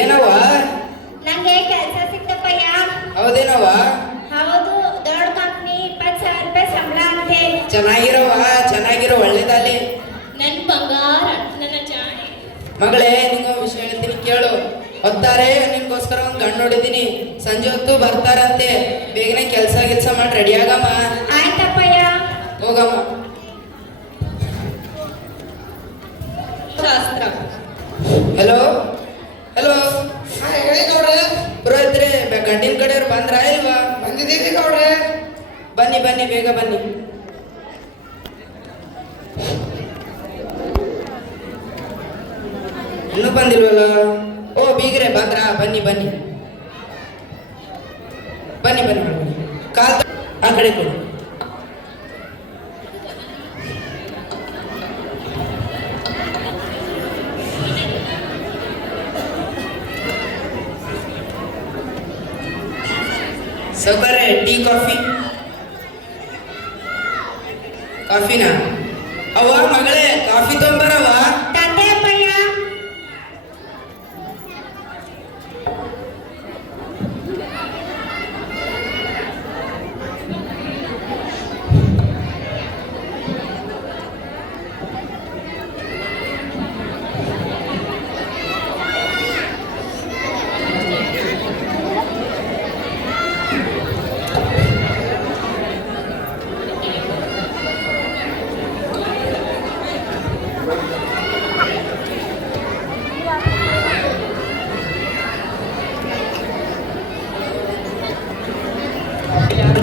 ಏನವ? ನಂಗೆ ಕೆಲಸ ಸಿಕ್ತಪ್ಪಯ್ಯ. ಹೌದೇನವ? ಹೌದು, ದೊಡ್ಡ ಕಂಪ್ನಿ, 20,000 ರೂಪಾಯಿ ಸಂಬಳ ಅಂತೆ. ಚೆನ್ನಾಗಿರೋ ಒಳ್ಳೇದಲ್ಲಿ. ನನ್ ಬಂಗಾರ, ನನ್ನ ಜಾಣೆ. ಮಗಳೇ, ನಿಂಗೆ ವಿಷಯ ಹೇಳ್ತೀನಿ ಕೇಳು. ಹೊತ್ತಾರೆ ನಿನ್ಗೋಸ್ಕರ ಒಂದು ಗಂಡು ನೋಡಿದ್ದೀನಿ. ಸಂಜೆ ಹೊತ್ತು ಬರ್ತಾರಂತೆ. ಬೇಗನೆ ಕೆಲಸ ಮಾಡಿ ರೆಡಿ ಆಗಮ್ಮ. ಆಯ್ತಪ್ಪಯ್ಯ. ಹೋಗಮ್ಮ. ಶಾಸ್ತ್ರ. ಹಲೋ. ಹೇಳಿ ಗೌಡ್ರೆ. ಪುರೋಹಿತ್ರೆ, ಗಂಡಿನ ಕಡೆಯವ್ರು ಬಂದ್ರಾ ಇಲ್ವಾ? ಬಂದಿದ್ದೀವಿ ಗೌಡ್ರೆ. ಬನ್ನಿ ಬೇಗ ಬನ್ನಿ. ಇನ್ನೂ ಬಂದಿಲ್ವಲ್ಲ? ಓ ಬೀಗ್ರೆ ಬಂದ್ರಾ? ಬನ್ನಿ ಕಾಲ್ ಆ ಕಡೆ ಕೊಡಿ. ಸೌಕರ್ಯ ಟೀ ಕಾಫಿನಾ? ಅವ್ವ ಮಗಳೇ, ಕಾಫಿ ತೊಂಬರವ್ವ. ತಂದೆ ಅಪ್ಪಯ್ಯ.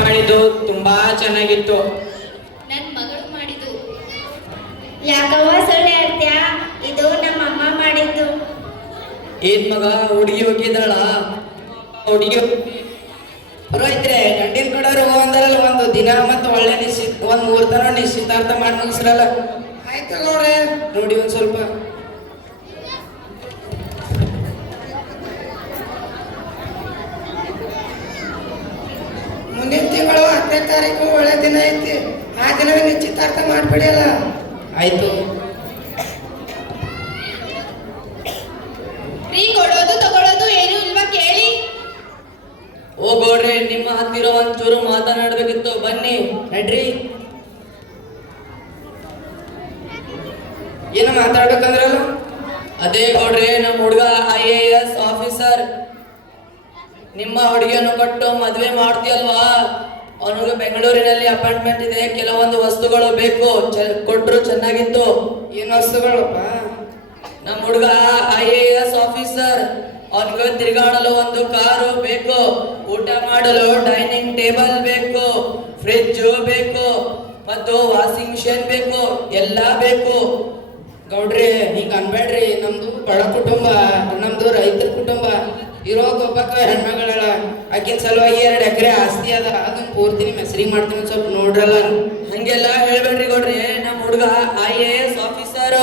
ಮಾಡಿದ್ದು ತುಂಬಾ ಚೆನ್ನಾಗಿತ್ತು. ನನ್ ಮಗಳು ಮಾಡಿದ್ದು. ಯಾಕವ್ವ ಸುಳ್ಳು ಹೇಳ್ತ್ಯಾ? ಇದು ನಮ್ಮ ಅಮ್ಮ ಮಾಡಿದ್ದು. ಏನ್ ಮಗ, ಹುಡುಗಿ ಹೋಗಿದ್ದಾಳ? ಹುಡುಗಿ ಪುರೋಹಿತ್ರೆ, ಗಂಡಿನ ಕಡೆಯವ್ರು ಅಂದ್ರಲ್ಲ, ಒಂದು ದಿನ ಮತ್ತು ಒಳ್ಳೆ ಒಂದ್ 3 ದಿನ ನಿಶ್ಚಿತಾರ್ಥ ಮಾಡಿ ಮುಗಿಸ್ರಲ್ಲ. ಆಯ್ತು ಗೌಡ್ರೆ. ನೋಡಿ ಒಂದ್ ಸ್ವಲ್ಪ. ಮುಂದಿನ ತಿಂಗಳು 10ನೇ ತಾರೀಕು ಒಳ್ಳೆ ದಿನ ಐತಿ. ಆ ದಿನವೇ ನಿಶ್ಚಿತಾರ್ಥ ಮಾಡ್ಬಿಡಿಯಲ್ಲ. ಆಯ್ತು. ರೀ, ಕೊಡೋದು ತಗೊಳ್ಳೋದು ಏನು ಇಲ್ವಾ ಕೇಳಿ? ಓ ಗೌಡ್ರೆ, ನಿಮ್ಮ ಹತ್ತಿರ ಒಂಚೂರು ಮಾತನಾಡ್ಬೇಕಿತ್ತು. ಬನ್ನಿ ನಡ್ರಿ. ಏನ ಮಾತಾಡ್ಬೇಕಂದ್ರಲ್ಲ? ಅದೇ ಗೌಡ್ರೆ, ನಮ್ಮ ಹುಡುಗ IAS ಆಫೀಸರ್. ನಿಮ್ಮ ಹುಡುಗಿಯನ್ನು ಕೊಟ್ಟು ಮದುವೆ ಮಾಡ್ತೀಯಲ್ವಾ? ಅವನಿಗೆ ಬೆಂಗಳೂರಿನಲ್ಲಿ ಅಪಾಯಿಂಟ್ಮೆಂಟ್ ಇದೆ. ಕೆಲವೊಂದು ವಸ್ತುಗಳು ಬೇಕು, ಕೊಟ್ರು ಚೆನ್ನಾಗಿತ್ತು. ಏನು ವಸ್ತುಗಳಪ್ಪ? ನಮ್ಮ ಹುಡುಗ IAS ಆಫೀಸರ್. ಅವನಿಗೆ ತಿರುಗಾಡಲು ಒಂದು ಕಾರು ಬೇಕು, ಊಟ ಮಾಡಲು ಡೈನಿಂಗ್ ಟೇಬಲ್ ಬೇಕು, ಫ್ರಿಡ್ಜ್ ಬೇಕು, ಮತ್ತು ವಾಷಿಂಗ್ ಮಿಷಿನ್ ಬೇಕು, ಎಲ್ಲ ಬೇಕು. ಗೌಡ್ರಿ, ಹಿಂಗ ಅನ್ಬೇಡ್ರಿ. ನಮ್ದು ಬಡ ಕುಟುಂಬ, ನಮ್ದು ರೈತರ ಕುಟುಂಬ. ಇರೋ ಒಬ್ಬಕ್ಕ ಹೆಣ್ಮಗಳ, ಆಕಿನ ಸಲುವಾಗಿ 2 ಎಕರೆ ಆಸ್ತಿ ಅದ. ಅದನ್ನ ಪೂರ್ತಿ ನಿಮ್ಮ ಹೆಸರಿಗೆ ಮಾಡ್ತೀನಿ, ಸ್ವಲ್ಪ ನೋಡ್ರಲ್ಲ. ಹಂಗೆಲ್ಲ ಹೇಳ್ಬೇಡ್ರಿ ಗೌಡ್ರಿ. ನಮ್ಮ ಹುಡುಗ IAS ಆಫೀಸರ್.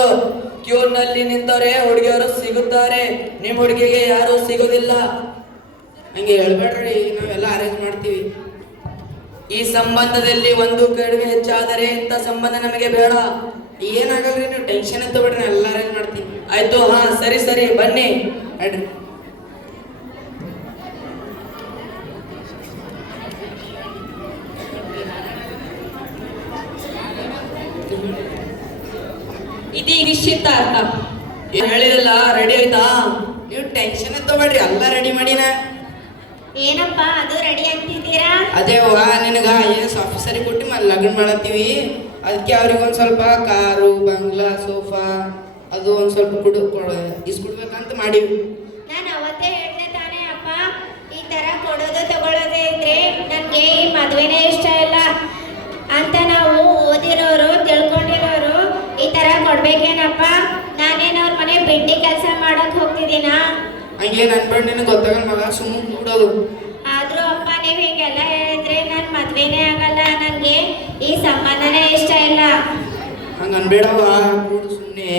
ಕ್ಯೂನಲ್ಲಿ ನಿಂತವ್ರೆ ಹುಡುಗಿಯವರು ಸಿಗುತ್ತಾರೆ, ನಿಮ್ಮ ಹುಡುಗಿಗೆ ಯಾರು ಸಿಗೋದಿಲ್ಲ. ಹಂಗೆ ಹೇಳ್ಬೇಡ್ರಿ, ನಾವೆಲ್ಲ ಅರೇಂಜ್ ಮಾಡ್ತೀವಿ. ಈ ಸಂಬಂಧದಲ್ಲಿ ಒಂದು ಕಡಿಮೆ ಹೆಚ್ಚಾದರೆ ಇಂಥ ಸಂಬಂಧ ನಮಗೆ ಬೇಡ. ಏನಾಗಲ್ರಿ, ನೀವು ಟೆನ್ಷನ್ ತಗೊಳ್ರಿ, ಎಲ್ಲ ಅರೇಂಜ್ ಮಾಡ್ತೀನಿ. ಆಯ್ತು, ಹಾ ಸರಿ ಬನ್ನಿ ನಡ್ರಿ. ಇದು ನಿಶ್ಚಿತಾರ್ಥ. ಏನ್ ಹೇಳಿದಲ್ಲ, ರೆಡಿ ಆಯ್ತಾ? ನೀವು ಟೆನ್ಷನ್ ತಗೊಳ್ರಿ, ಎಲ್ಲ ರೆಡಿ ಮಾಡಿನ. ಏನಪ್ಪ ಅದು ರೆಡಿ ಆಗ್ತಿದ್ದೀರಾ? ಅದೇ ನಿನಗ IAS ಆಫೀಸರಿಗೆ ಕೊಟ್ಟು ಲಗ್ನ ಮಾಡತ್ತೀವಿ. ಅದಕ್ಕೆ ಅವ್ರಿಗೆ ಒಂದ್ ಸ್ವಲ್ಪ ಕಾರು, ಬಂಗ್ಲಾ, ಸೋಫಾ ಅದು ಒಂದ್ ಸ್ವಲ್ಪ ಇಸ್ಕೊಡ್ಬೇಕಂತ ಮಾಡೀವಿ. ನಾನು ಅವತ್ತೇ ಹೇಳ್ದೆ ತಾನೇ ಅಪ್ಪ, ಈ ತರ ಕೊಡೋದು ತಗೊಳ್ಳೋದೇ ಇದ್ರೆ ನನ್ಗೆ ಈ ಮದ್ವೆನೇ ಇಷ್ಟ ಇಲ್ಲ ಅಂತ. ನಾವು ಓದಿರೋರು, ತಿಳ್ಕೊಂಡಿರೋರು ಈ ತರ ಕೊಡ್ಬೇಕೇನಪ್ಪ? ನಾನೇನವ್ರ ಮನೆ ಬಿಡ್ಡಿ ಕೆಲಸ ಮಾಡಕ್ ಹೋಗ್ತಿದ್ದೀನಾ? ಹಂಗೇನ್ ಅನ್ಬೇಡ, ನಿನಗೆ ಗೊತ್ತಾಗಲ್ಲ ಮಗ, ಸುಮ್ಮನೆ ಕೂಡೋದು. ಆದ್ರೂ ಅಪ್ಪ, ನೀವು ಹೀಗೆಲ್ಲ ಹೇಳಿದ್ರೆ ನನ್ ಮದ್ವೆನೇ ಆಗಲ್ಲ. ನನ್ಗೆ ಈ ಸಂಬಂಧನೇ ಇಷ್ಟ ಇಲ್ಲ. ಹಂಗ ಅನ್ಬೇಡವ, ಕೂಡು ಸುಮ್ಮನೆ.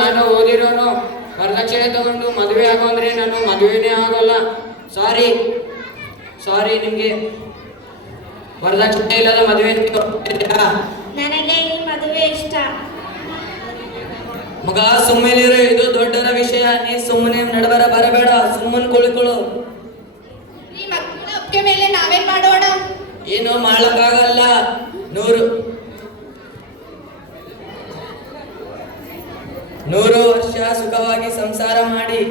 ನಾನು ಓದಿರೋನು, ವರದಕ್ಷಿಣೆ ತಗೊಂಡು ಮದುವೆ ಆಗೋ ಅಂದ್ರೆ ನಾನು ಮದುವೆನೇ ಆಗೋಲ್ಲ. ಸಾರಿ ನಿಮ್ಗೆ. ವರದಕ್ಷಿಣೆ ಇಲ್ಲದ ಮದುವೆ ಒಪ್ಪಿದ್ದೀರಾ? ನನಗೆ ಈ ಮದುವೆ ಇಷ್ಟ. ಮಗ ಸುಮ್ಮನಿರು, ಇದು ದೊಡ್ಡರ ವಿಷಯ. ನೀ ಸುಮ್ಮನೆ ನಡಬರ ಬರಬೇಡ, ಸುಮ್ಮನೆ ಕುಳಿಕೊಳ್ಳು. ಈ ಮಕ್ಕಳ ಒಪ್ಪಿಗೆ ಮೇಲೆ ನಾವೇನ್ ಮಾಡೋಣ? ಏನು ಮಾಡಕ್ಕಾಗಲ್ಲ. 100 ವರ್ಷ ಸುಖವಾಗಿ ಸಂಸಾರ ಮಾಡಿ.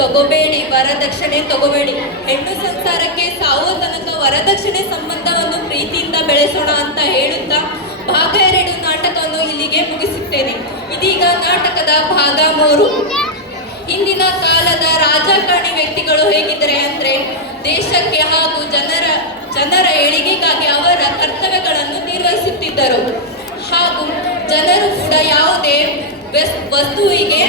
ತಗೋಬೇಡಿ, ವರದಕ್ಷಿಣೆ ತಗೋಬೇಡಿ. ಹೆಣ್ಣು ಸಂಸಾರಕ್ಕೆ ಸಾವು ತನಕ ವರದಕ್ಷಿಣೆ ಸಂಬಂಧವನ್ನು ಪ್ರೀತಿಯಿಂದ ಬೆಳೆಸೋಣ ಅಂತ ಹೇಳುತ್ತಾ ಭಾಗ 2 ನಾಟಕವನ್ನು ಇಲ್ಲಿಗೆ ಮುಗಿಸುತ್ತೇನೆ. ಇದೀಗ ನಾಟಕದ ಭಾಗ 3. ಹಿಂದಿನ ಕಾಲದ ರಾಜಕಾರಣಿ ವ್ಯಕ್ತಿಗಳು ಹೇಗಿದ್ದಾರೆ ಅಂದ್ರೆ, ದೇಶಕ್ಕೆ ಹಾಗೂ ಜನರ ಏಳಿಗೆಗಾಗಿ ಅವರ ಕರ್ತವ್ಯಗಳನ್ನು ನಿರ್ವಹಿಸುತ್ತಿದ್ದರು. ಹಾಗೂ ಜನರು ಕೂಡ ಯಾವುದೇ ವಸ್ತುವಿಗೆ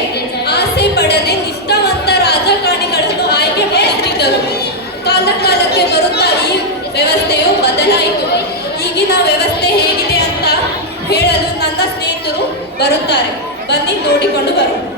ಆಸೆ ಪಡದೆ ನಿಷ್ಠಾವಂತ ರಾಜಕಾರಣಿಗಳನ್ನು ಆಯ್ಕೆ ಮಾಡುತ್ತಿದ್ದರು. ಕಾಲಕ್ಕೆ ಬರುತ್ತಾ ಈ ವ್ಯವಸ್ಥೆಯು ಬದಲಾಯಿತು. ಈಗಿನ ವ್ಯವಸ್ಥೆ ಹೇಗಿದೆ ಅಂತ ಹೇಳಲು ನನ್ನ ಸ್ನೇಹಿತರು ಬರುತ್ತಾರೆ. ಬನ್ನಿ ನೋಡಿಕೊಂಡು ಬರೋಣ.